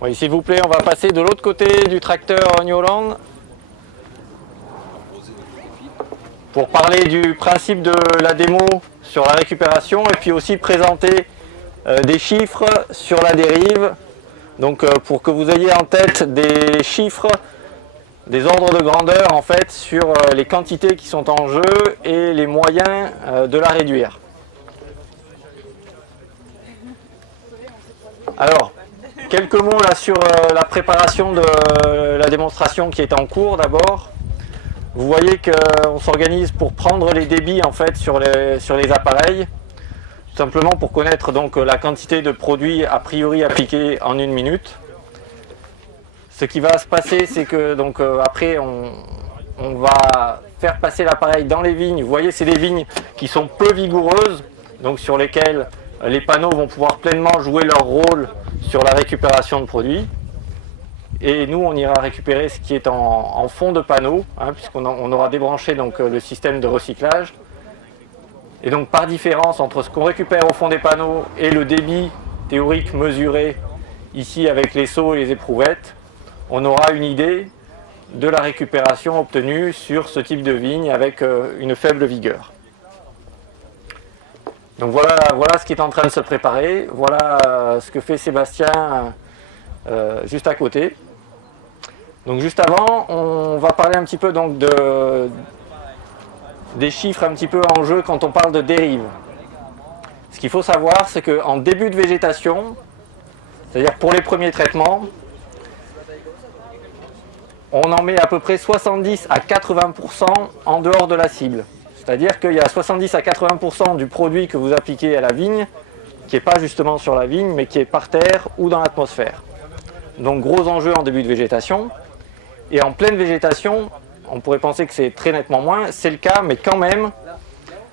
Oui, s'il vous plaît, on va passer de l'autre côté du tracteur New Holland pour parler du principe de la démo sur la récupération et puis aussi présenter des chiffres sur la dérive. Donc pour que vous ayez en tête des chiffres, des ordres de grandeur en fait sur les quantités qui sont en jeu et les moyens de la réduire. Alors, quelques mots là sur la préparation de la démonstration qui est en cours d'abord. Vous voyez qu'on s'organise pour prendre les débits en fait sur les appareils, tout simplement pour connaître donc la quantité de produits a priori appliqués en 1 minute. Ce qui va se passer, c'est que donc après on va faire passer l'appareil dans les vignes. Vous voyez, c'est des vignes qui sont peu vigoureuses, donc sur lesquelles les panneaux vont pouvoir pleinement jouer leur rôle sur la récupération de produits. Et nous, on ira récupérer ce qui est en fond de panneau, hein, puisqu'on aura débranché donc, le système de recyclage. Et donc, par différence entre ce qu'on récupère au fond des panneaux et le débit théorique mesuré ici avec les seaux et les éprouvettes, on aura une idée de la récupération obtenue sur ce type de vigne avec une faible vigueur. Donc voilà ce qui est en train de se préparer, voilà ce que fait Sébastien juste à côté. Donc juste avant, on va parler un petit peu donc des chiffres un petit peu en jeu quand on parle de dérive. Ce qu'il faut savoir, c'est qu'en début de végétation, c'est-à-dire pour les premiers traitements, on en met à peu près 70 à 80% en dehors de la cible. C'est-à-dire qu'il y a 70 à 80% du produit que vous appliquez à la vigne qui n'est pas justement sur la vigne, mais qui est par terre ou dans l'atmosphère. Donc gros enjeu en début de végétation. Et en pleine végétation, on pourrait penser que c'est très nettement moins. C'est le cas, mais quand même,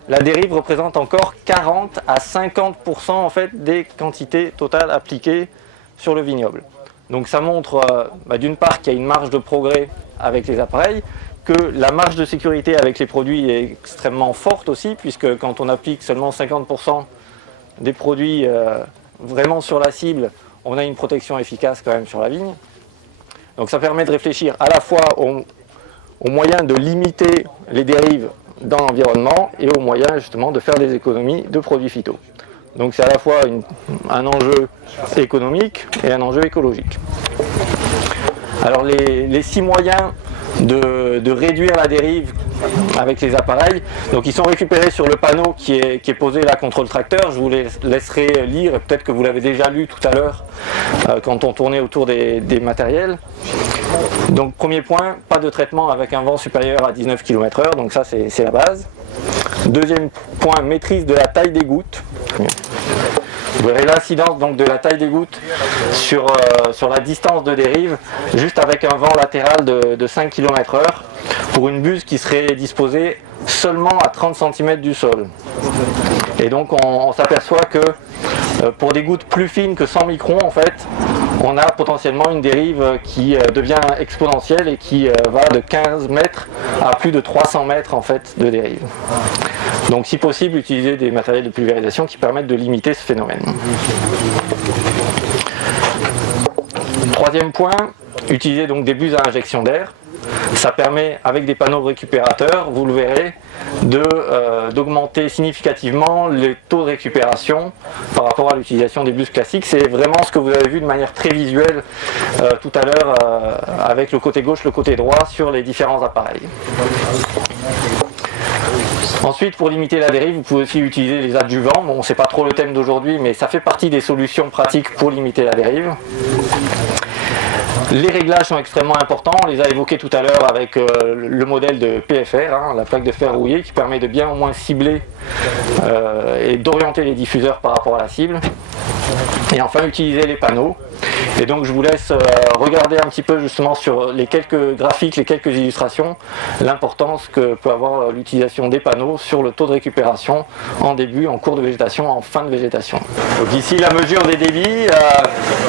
la dérive représente encore 40 à 50% en fait, des quantités totales appliquées sur le vignoble. Donc ça montre d'une part qu'il y a une marge de progrès avec les appareils, que la marge de sécurité avec les produits est extrêmement forte aussi, puisque quand on applique seulement 50% des produits vraiment sur la cible, on a une protection efficace quand même sur la vigne. Donc ça permet de réfléchir à la fois aux moyens de limiter les dérives dans l'environnement et aux moyens justement de faire des économies de produits phyto. Donc c'est à la fois un enjeu économique et un enjeu écologique. Alors les 6 moyens de réduire la dérive avec les appareils, donc ils sont récupérés sur le panneau qui est posé là contre le tracteur. Je vous laisserai lire, peut-être que vous l'avez déjà lu tout à l'heure quand on tournait autour des matériels. Donc premier point, pas de traitement avec un vent supérieur à 19 km/h, donc ça c'est la base. Deuxième point, maîtrise de la taille des gouttes. Vous verrez l'incidence donc de la taille des gouttes sur la distance de dérive, juste avec un vent latéral de 5 km/h pour une buse qui serait disposée seulement à 30 cm du sol. Et donc on s'aperçoit que pour des gouttes plus fines que 100 microns, en fait, on a potentiellement une dérive qui devient exponentielle et qui va de 15 mètres à plus de 300 mètres en fait, de dérive. Donc si possible, utiliser des matériels de pulvérisation qui permettent de limiter ce phénomène. Troisième point, utiliser donc des buses à injection d'air. Ça permet, avec des panneaux récupérateurs, vous le verrez, d'augmenter significativement les taux de récupération par rapport à l'utilisation des buses classiques. C'est vraiment ce que vous avez vu de manière très visuelle tout à l'heure avec le côté gauche, le côté droit sur les différents appareils. Ensuite, pour limiter la dérive, vous pouvez aussi utiliser les adjuvants. Bon, c'est pas trop le thème d'aujourd'hui, mais ça fait partie des solutions pratiques pour limiter la dérive. Les réglages sont extrêmement importants, on les a évoqués tout à l'heure avec le modèle de PFR, hein, la plaque de fer rouillé, qui permet de bien au moins cibler et d'orienter les diffuseurs par rapport à la cible. Et enfin, utiliser les panneaux. Et donc je vous laisse regarder un petit peu justement sur les quelques graphiques, les quelques illustrations, l'importance que peut avoir l'utilisation des panneaux sur le taux de récupération en début, en cours de végétation, en fin de végétation. Donc ici la mesure des débits,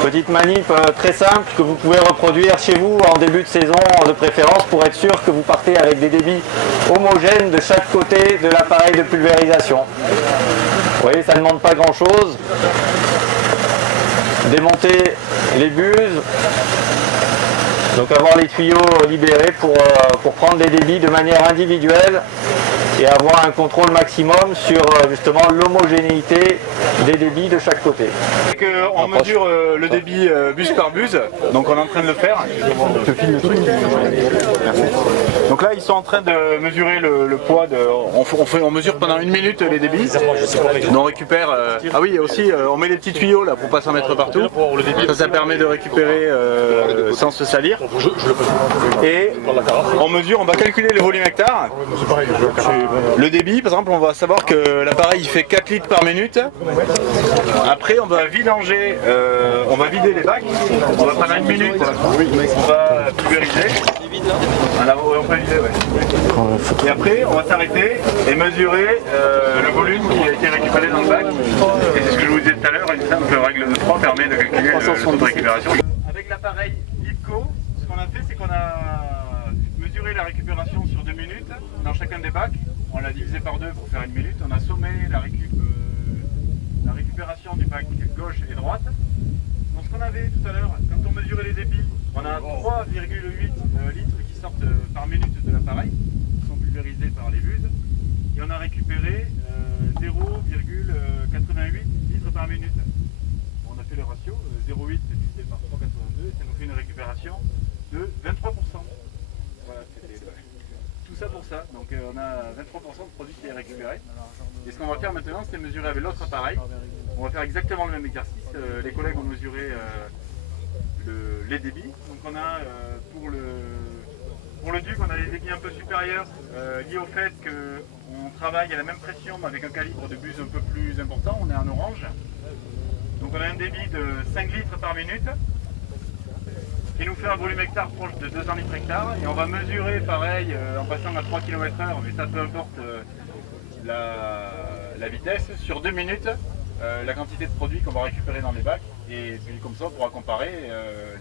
petite manip très simple que vous pouvez reproduire chez vous en début de saison de préférence pour être sûr que vous partez avec des débits homogènes de chaque côté de l'appareil de pulvérisation. Vous voyez, ça ne demande pas grand chose. démonter les buses, donc avoir les tuyaux libérés pour prendre les débits de manière individuelle et avoir un contrôle maximum sur justement l'homogénéité des débits de chaque côté. On mesure le débit bus par bus, donc on est en train de le faire. Je filme le truc. Merci. Donc là ils sont en train de mesurer le poids, on mesure pendant 1 minute les débits, on récupère, ah oui aussi on met des petits tuyaux là pour pas s'en mettre partout, ça permet de récupérer sans se salir. Et on mesure, on va calculer le volume hectare. Le débit, par exemple, on va savoir que l'appareil fait 4 litres par minute. Après, on va vidanger, on va vider les bacs. On va prendre 1 minute, on va pulvériser. On peut vider, ouais. Et après, on va s'arrêter et mesurer le volume qui a été récupéré dans le bac. Et c'est ce que je vous disais tout à l'heure, une simple règle de 3 permet de calculer le taux de récupération. Avec l'appareil IPCO, ce qu'on a fait, c'est qu'on a mesuré la récupération sur 2 minutes dans chacun des bacs. On l'a divisé par 2 pour faire 1 minute. On a sommé la récupération du bac gauche et droite. Donc ce qu'on avait tout à l'heure, quand on mesurait les débits, on a 3,8 litres qui sortent par minute de l'appareil, qui sont pulvérisés par les buses. Et on a récupéré 0,88 litres par minute. On a fait le ratio, 0,8 divisé par 3,82, ça nous fait une récupération de 23%. Voilà, tout ça pour ça. Donc on a 23% de produit qui est récupéré. Et ce qu'on va faire maintenant, c'est mesurer avec l'autre appareil. On va faire exactement le même exercice. Les collègues ont mesuré les débits. Donc on a pour le duc, on a des débits un peu supérieurs liés au fait qu'on travaille à la même pression mais avec un calibre de buse un peu plus important. On est en orange. Donc on a un débit de 5 litres par minute qui nous fait un volume hectare proche de 200 litres hectare. Et on va mesurer pareil en passant à 3 km/h, mais ça peu importe la vitesse, sur 2 minutes la quantité de produit qu'on va récupérer dans les bacs. Et puis comme ça on pourra comparer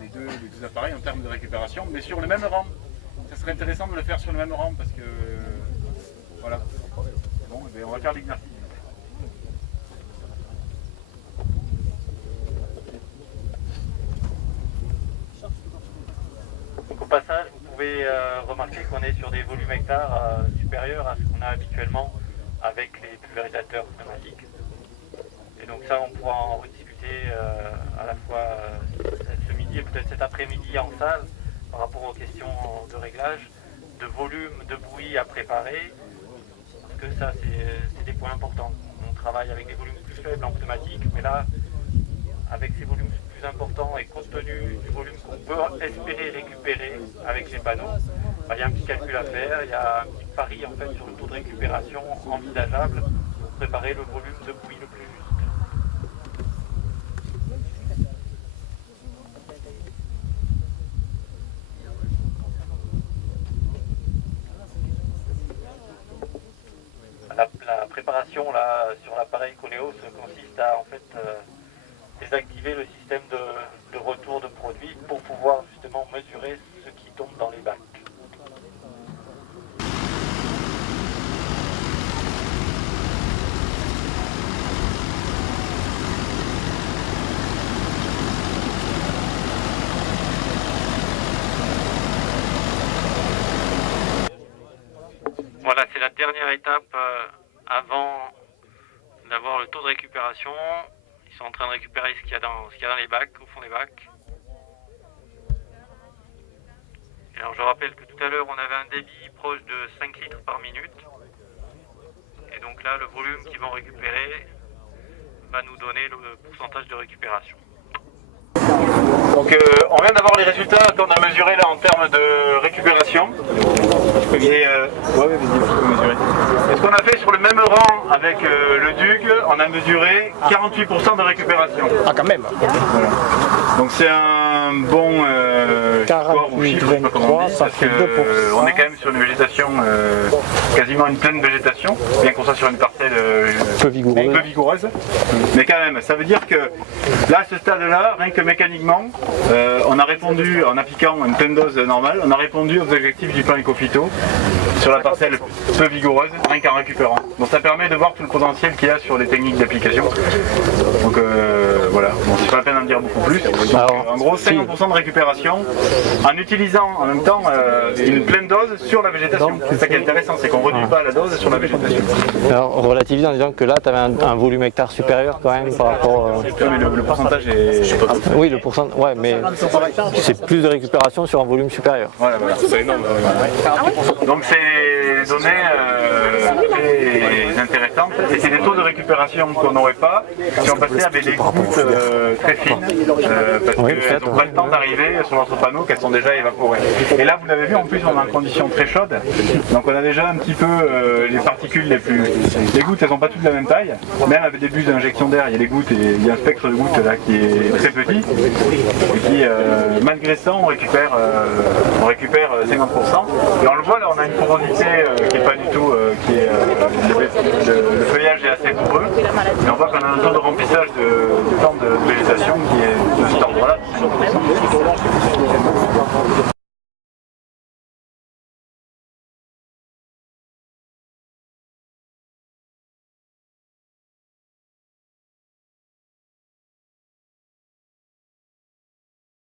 les deux appareils en termes de récupération, mais sur le même rang. Ça serait intéressant de le faire sur le même rang parce que voilà. Bon, on va faire l'exercice. Donc au passage, vous pouvez remarquer qu'on est sur des volumes hectares supérieurs à ce qu'on a habituellement avec les pulvérisateurs pneumatiques. Et donc ça, on pourra en rediscuter à la fois ce midi et peut-être cet après-midi en salle par rapport aux questions de réglage, de volume, de bruit à préparer, parce que ça, c'est des points importants. On travaille avec des volumes plus faibles en pneumatique, mais là, avec ces volumes plus importants et compte tenu du volume qu'on peut espérer récupérer avec les panneaux, il y a un petit calcul à faire, il y a un petit pari en fait sur le taux de récupération envisageable pour préparer le volume de bruit le plus juste. La préparation là, sur l'appareil Coneos consiste à en fait désactiver le système de retour de produit pour pouvoir justement mesurer ce qui tombe dans les bacs. Voilà, c'est la dernière étape avant d'avoir le taux de récupération. Ils sont en train de récupérer ce qu'il y a dans les bacs, au fond des bacs. Et alors je rappelle que tout à l'heure on avait un débit proche de 5 litres par minute. Et donc là le volume qu'ils vont récupérer va nous donner le pourcentage de récupération. Donc on vient d'avoir les résultats qu'on a mesurés là en termes de récupération. Et ce qu'on a fait sur le même rang avec le Duc, on a mesuré 48% de récupération. Ah quand même. Voilà. Donc c'est un bon score ou chiffre, 23, ça fait 2%. On est quand même sur une végétation, quasiment une pleine végétation, bien qu'on soit sur une parcelle peu vigoureuse. Mais quand même, ça veut dire que là, à ce stade-là, rien que mécaniquement, on a répondu, en appliquant une pleine dose normale, on a répondu aux objectifs du plan Ecophyto sur la parcelle peu vigoureuse, rien qu'en récupérant. Donc ça permet de voir tout le potentiel qu'il y a sur les techniques d'application. Donc voilà, bon, c'est pas la peine d'en dire beaucoup plus. Donc, en gros, 50% de récupération en utilisant en même temps une pleine dose sur la végétation. C'est ça qui est intéressant, c'est qu'on ne réduit pas la dose sur la végétation. Alors, on relativise en disant que là, tu avais un volume hectare supérieur quand même par rapport... Mais le pourcentage est... oui, le pourcentage, ouais, mais c'est plus de récupération sur un volume supérieur. Voilà, voilà. C'est énorme. Donc c'est des données très intéressantes et c'est des taux de récupération qu'on n'aurait pas si on passait avec des gouttes très fines parce qu'elles n'ont pas le temps d'arriver sur notre panneau, qu'elles sont déjà évaporées. Et là, vous l'avez vu, en plus on est en conditions très chaudes, donc on a déjà un petit peu les particules les plus... Les gouttes, elles n'ont pas toutes la même taille, même avec des bus d'injection d'air, il y a des gouttes et il y a un spectre de gouttes là qui est très petit et qui, malgré ça, on récupère 50%. Et on le voit là, on a une porosité qui est pas du tout, le feuillage est assez poreux, et on voit qu'on a un taux de remplissage du temps de végétation qui est de cet ordre-là.